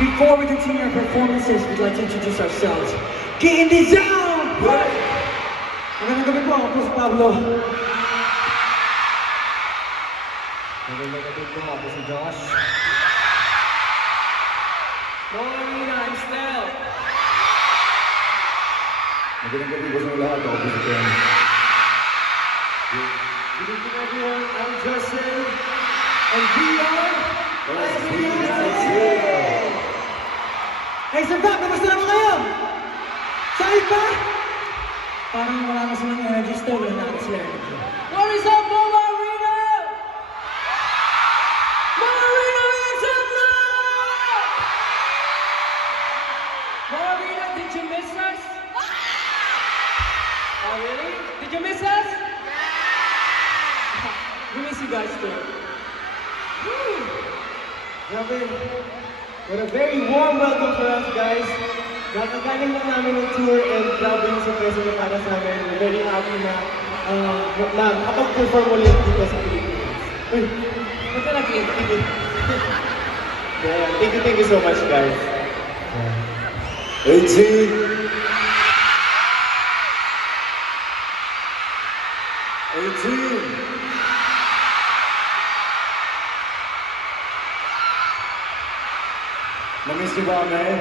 Before we continue our performances, we'd like to introduce ourselves. Get in the zone! Magandang gabi po, ako po si Pablo. Magandang gabi po, ako si Josh. Marina, I'm Stel. Magandang gabi po sa lahat, ako po si Ken. Good evening, everyone. I'm Justin. And we are SB19. Hey, Santa, kamusta naman kayo? Saan pa? Parang wala na silang energy still, wala na sila energy. What is up, Mama Arena? Mama Arena, make some noise! Mama Arena, did you miss us? Oh, really? Did you miss us? We miss you guys too. Woo! Grabe. What a very warm welcome for us, guys. Nakagaling lang namin ng tour and grabe yung surprise na para sa amin. We're very happy na makapag-perform ulit dito sa Pilipinas. Uy, ba't ka nag-iintigil? Yeah, thank you so much, guys. 18. 18. Namiss niyo ba kami?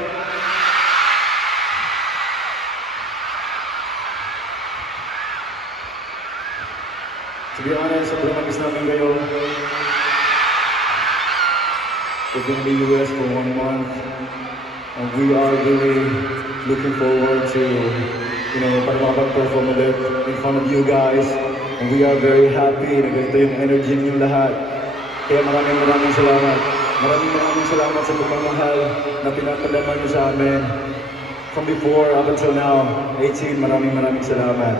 To be honest, sobrang namiss namin kayo. We've been in the US for 1 month, and we are really looking forward to, para makapag-perform ulit in front of you guys. And we are very happy na ganito yung energy niyo lahat. Kaya maraming salamat. Maraming salamat sa pagmamahal na pinapalaman niyo sa amin. From before up until now, 18, maraming salamat.